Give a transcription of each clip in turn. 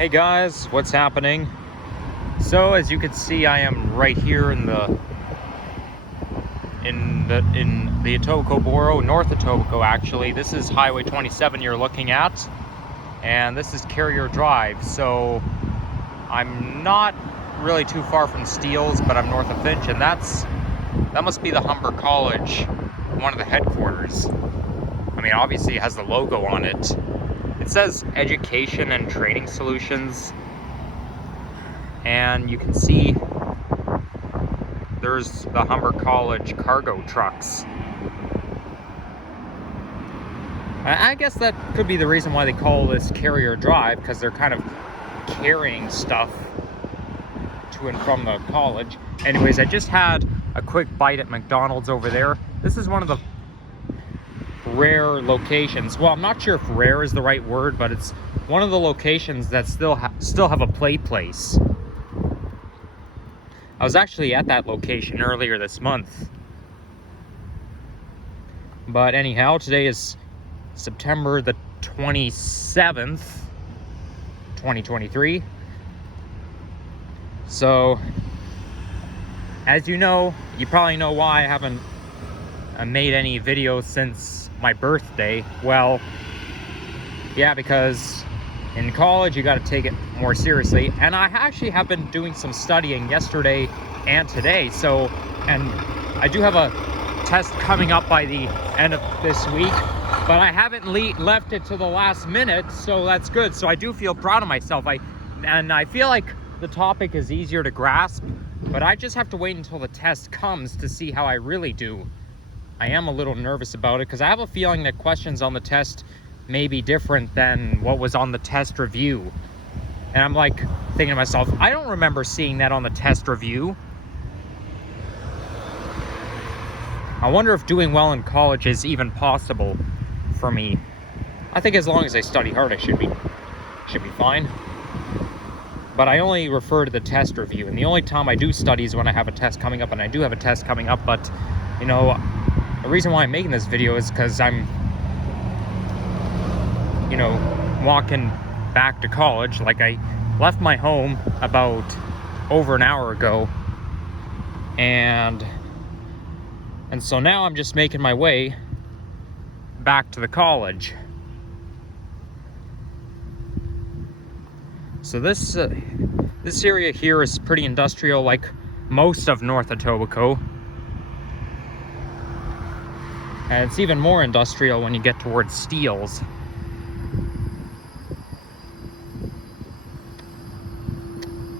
Hey guys, what's happening? So as you can see, I am right here in the Etobicoke borough, North Etobicoke actually. This is Highway 27 you're looking at, and this is Carrier Drive. So I'm not really too far from Steeles, but I'm north of Finch, and that must be the Humber College, one of the headquarters. I mean, obviously it has the logo on it. It says Education and Training Solutions, and you can see there's the Humber College cargo trucks. I guess that could be the reason why they call this Carrier Drive, because they're kind of carrying stuff to and from the college. Anyways, I just had a quick bite at McDonald's over there. This is one of the rare locations. Well, I'm not sure if rare is the right word, but it's one of the locations that still have a play place. I was actually at that location earlier this month. But anyhow, today is September the 27th, 2023. So, as you know, you probably know why I haven't made any videos since my birthday. Well, yeah, because in college you got to take it more seriously, and I actually have been doing some studying yesterday and today. So, and I do have a test coming up by the end of this week, but I haven't left it to the last minute, so that's good. So I do feel proud of myself. I feel like the topic is easier to grasp, but I just have to wait until the test comes to see how I really do. I am a little nervous about it because I have a feeling that questions on the test may be different than what was on the test review. And I'm like thinking to myself, I don't remember seeing that on the test review. I wonder if doing well in college is even possible for me. I think as long as I study hard, I should be fine. But I only refer to the test review, and the only time I do study is when I have a test coming up, and I do have a test coming up. But you know, the reason why I'm making this video is because I'm, you know, walking back to college. Like, I left my home about over an hour ago, and so now I'm just making my way back to the college. So this area here is pretty industrial, like most of North Etobicoke. And it's even more industrial when you get towards Steeles.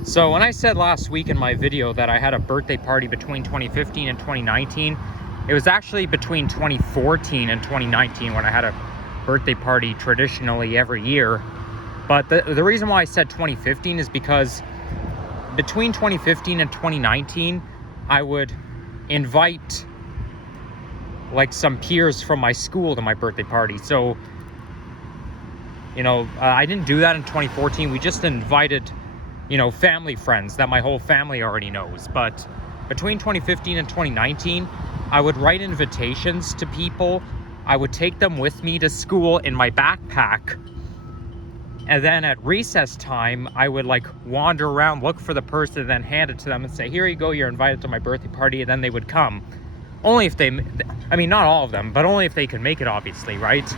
So when I said last week in my video that I had a birthday party between 2015 and 2019, it was actually between 2014 and 2019 when I had a birthday party traditionally every year. But the reason why I said 2015 is because between 2015 and 2019, I would invite like some peers from my school to my birthday party. So, you know, I didn't do that in 2014. We just invited, you know, family friends that my whole family already knows. But between 2015 and 2019, I would write invitations to people. I would take them with me to school in my backpack. And then at recess time, I would like wander around, look for the person, and then hand it to them and say, here you go, you're invited to my birthday party. And then they would come. Only if they, I mean, not all of them, but only if they could make it, obviously, right?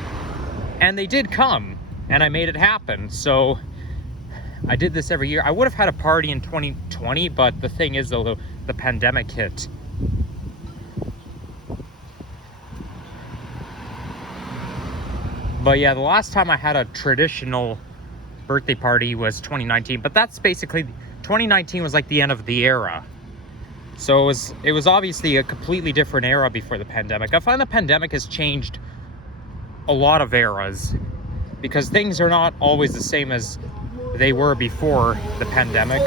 And they did come, and I made it happen. So I did this every year. I would have had a party in 2020, but the thing is, though, the pandemic hit. But yeah, the last time I had a traditional birthday party was 2019, but that's basically, 2019 was like the end of the era. So it was obviously a completely different era before the pandemic. I find the pandemic has changed a lot of eras because things are not always the same as they were before the pandemic.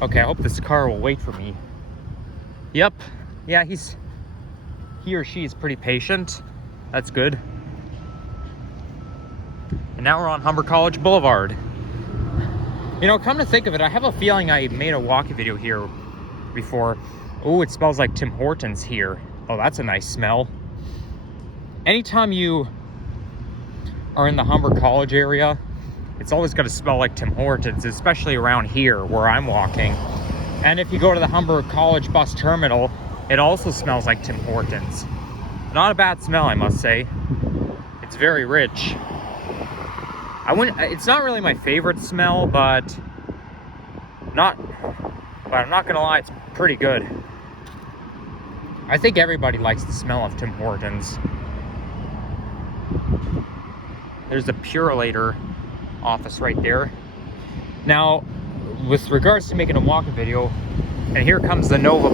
Okay, I hope this car will wait for me. Yep, yeah, he or she is pretty patient. That's good. And now we're on Humber College Boulevard. You know, come to think of it, I have a feeling I made a walkie video here before. Oh, it smells like Tim Hortons here. Oh, that's a nice smell. Anytime you are in the Humber College area, it's always going to smell like Tim Hortons, especially around here where I'm walking. And if you go to the Humber College bus terminal, it also smells like Tim Hortons. Not a bad smell, I must say. It's very rich. It's not really my favorite smell, but I'm not gonna lie, it's pretty good. I think everybody likes the smell of Tim Hortons. There's the Purelator office right there. Now, with regards to making a walking video, and here comes the Nova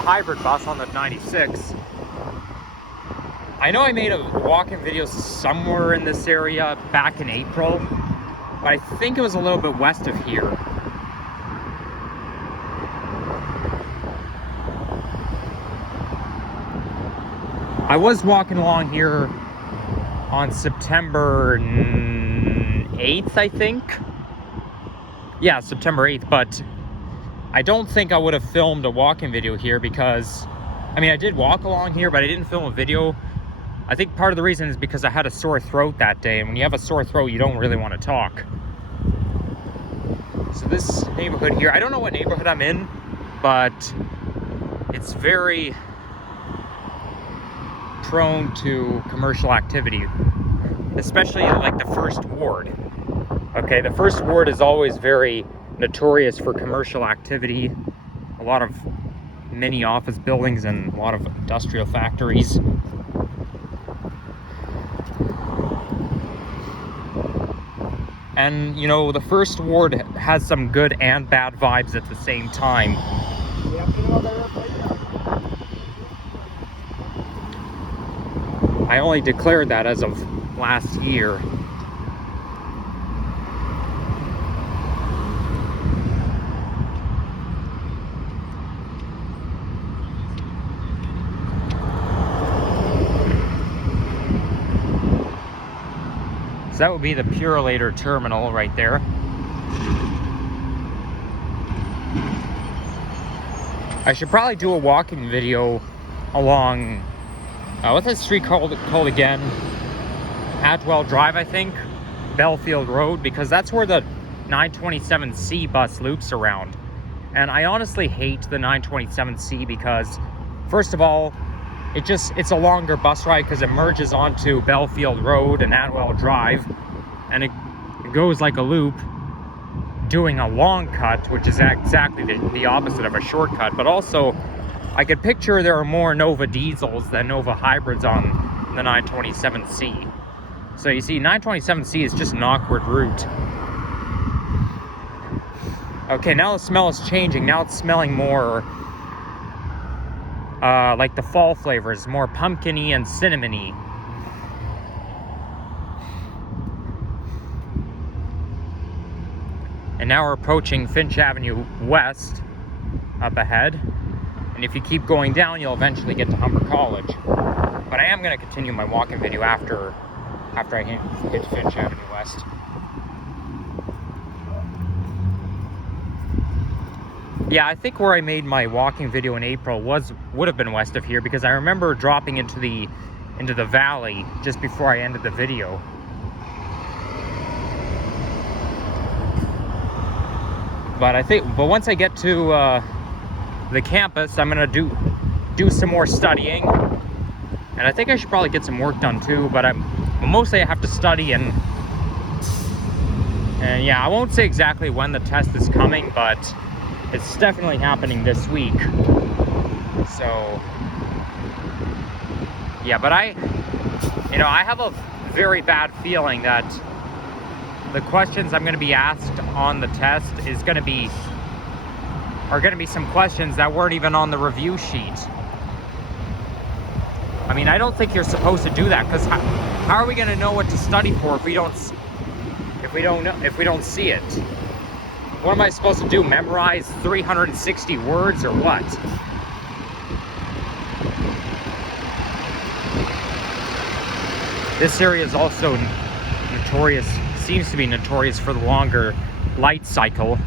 hybrid bus on the 96. I know I made a walking video somewhere in this area back in April, but I think it was a little bit west of here. I was walking along here on September 8th, I think. Yeah, September 8th, but I don't think I would have filmed a walking video here because, I mean, I did walk along here, but I didn't film a video. I think part of the reason is because I had a sore throat that day, and when you have a sore throat, you don't really want to talk. So this neighborhood here, I don't know what neighborhood I'm in, but it's very prone to commercial activity, especially like the first ward. Okay, the first ward is always very notorious for commercial activity. A lot of mini office buildings and a lot of industrial factories. And, you know, the first ward has some good and bad vibes at the same time. I only declared that as of last year. So that would be the Purelator terminal right there. I should probably do a walking video along, what's that street called again? Atwell Drive, I think. Belfield Road, because that's where the 927C bus loops around. And I honestly hate the 927C because, first of all, it's a longer bus ride because it merges onto Belfield Road and Atwell Drive, and it goes like a loop doing a long cut, which is exactly the opposite of a shortcut. But also, I could picture there are more Nova diesels than Nova hybrids on the 927C. So you see, 927C is just an awkward route. Okay, now the smell is changing. Now it's smelling more like the fall flavors, more pumpkin-y and cinnamon-y. And now we're approaching Finch Avenue West up ahead. And if you keep going down, you'll eventually get to Humber College. But I am going to continue my walking video after I hit Finch Avenue West. Yeah, I think where I made my walking video in April would have been west of here, because I remember dropping into the valley just before I ended the video. But once I get to the campus, I'm gonna do some more studying, and I think I should probably get some work done too. But mostly I have to study, and yeah, I won't say exactly when the test is coming, but it's definitely happening this week. So yeah, but I have a very bad feeling that the questions I'm going to be asked on the test are going to be some questions that weren't even on the review sheet. I mean, I don't think you're supposed to do that, because how are we going to know what to study for if we don't see it? What am I supposed to do? Memorize 360 words or what? This area is also seems to be notorious for the longer light cycle.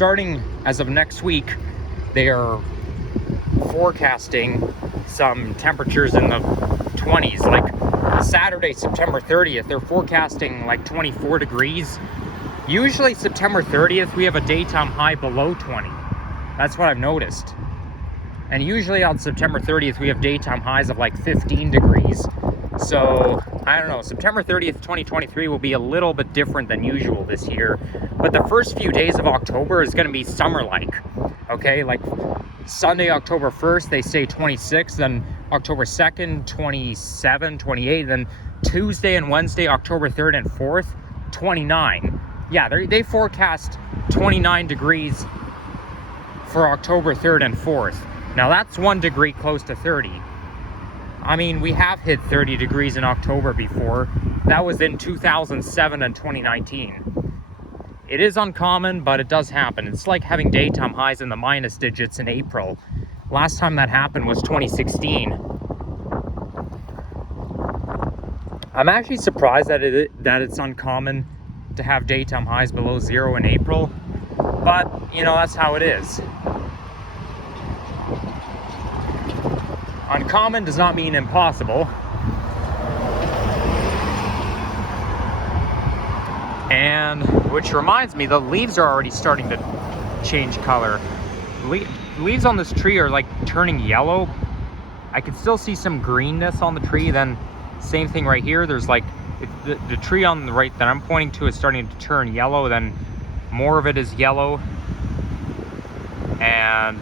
starting as of next week, they are forecasting some temperatures in the 20s. Like Saturday, September 30th, they're forecasting like 24 degrees. Usually September 30th, we have a daytime high below 20. That's what I've noticed. And usually on September 30th, we have daytime highs of like 15 degrees. So, I don't know, September 30th, 2023 will be a little bit different than usual this year. But the first few days of October is going to be summer-like. Okay, like Sunday, October 1st, they say 26, then October 2nd, 27, 28, then Tuesday and Wednesday, October 3rd and 4th, 29. Yeah, they forecast 29 degrees for October 3rd and 4th. Now that's 1 degree close to 30. I mean, we have hit 30 degrees in October before. That was in 2007 and 2019. It is uncommon, but it does happen. It's like having daytime highs in the minus digits in April. Last time that happened was 2016. I'm actually surprised that it's uncommon to have daytime highs below 0 in April. But, you know, that's how it is. Uncommon does not mean impossible. And which reminds me, the leaves are already starting to change color. Leaves on this tree are like turning yellow. I can still see some greenness on the tree. Then same thing right here. There's like the tree on the right that I'm pointing to is starting to turn yellow. Then more of it is yellow. And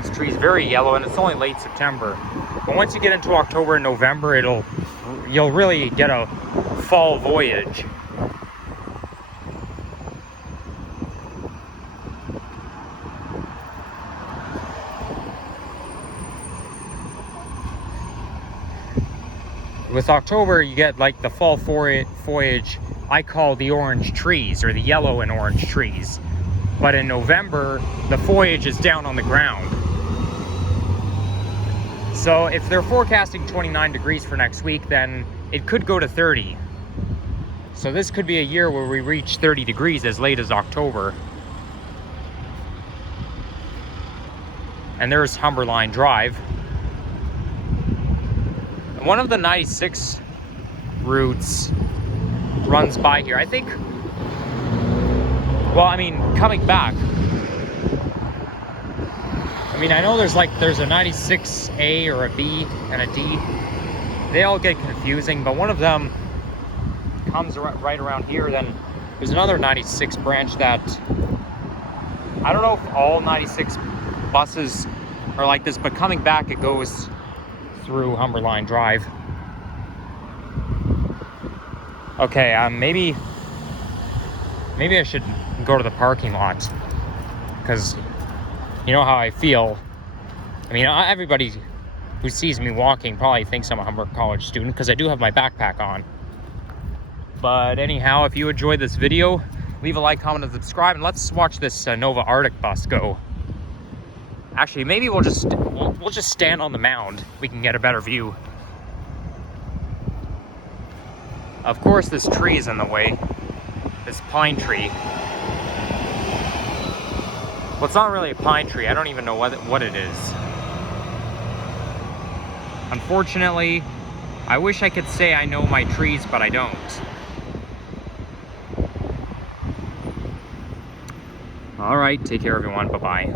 this tree is very yellow, and it's only late September. But once you get into October and November, you'll really get a fall voyage. With October, you get like the fall foliage I call the orange trees, or the yellow and orange trees. But in November, the foliage is down on the ground. So if they're forecasting 29 degrees for next week, then it could go to 30. So this could be a year where we reach 30 degrees as late as October. And there's Humber Line Drive. One of the 96 routes runs by here. I think, well, I mean, coming back, I mean, I know there's a 96A or a B and a D. They all get confusing, but one of them comes right around here. Then there's another 96 branch that, I don't know if all 96 buses are like this, but coming back, it goes through Humber Line Drive. Okay, maybe I should go to the parking lot, because you know how I feel. I mean, everybody who sees me walking probably thinks I'm a Humber College student, because I do have my backpack on. But anyhow, if you enjoyed this video, leave a like, comment, and subscribe, and let's watch this Nova Arctic bus go. Actually, maybe we'll just stand on the mound. We can get a better view. Of course, this tree is in the way. This pine tree. Well, it's not really a pine tree. I don't even know what it is. Unfortunately, I wish I could say I know my trees, but I don't. All right, take care, everyone. Bye-bye.